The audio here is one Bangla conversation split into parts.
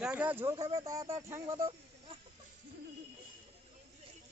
যা যা ঝোল খাবে তা তা ঠ্যাং বাঁধো।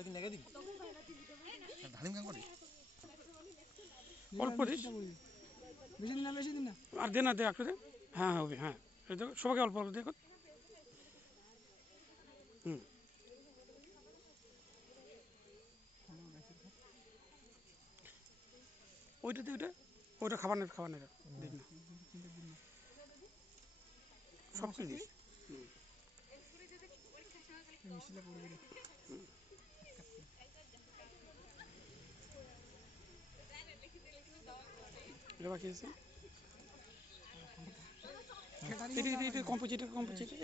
এটা কি নেগেটিভ ধালিম কাম করে অল্প দিস বেশি দিন না বেশি দিন না। আর দে না দে একটু দে। হ্যাঁ হবে হ্যাঁ। দেখো সবাইকে অল্প অল্প দেখো হুম। ওইটা দে ওইটা। ওইটা খাবার নেই খাবার নেই দিন না। সব কিছু দিস মিষ্টিটা এটা বাকি আছে? এটা এটা এটা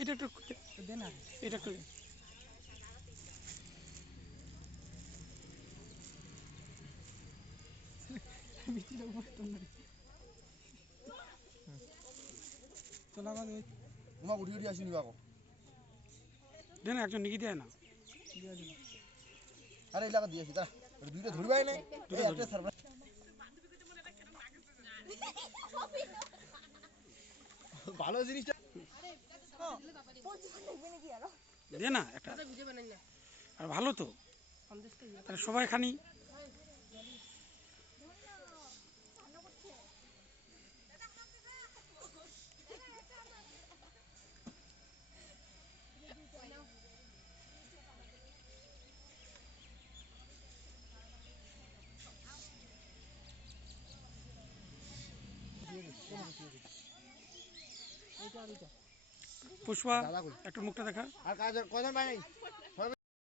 এটা একটু এটা একটু তোর তোমাক উঠি উঠি আসিনি আকৌ দে না একজন নিকি দেয় না। আরে এলাকা দিয়ে আসি দাঁড়া। দুইটা ধরিবাই নাই এই একটা ভালো জিনিসটা দে না একটা। আর ভালো তো। তাহলে সবাই খানি পুষ্পা একটু মুখটা দেখা। আর কাজ কজন ভাই?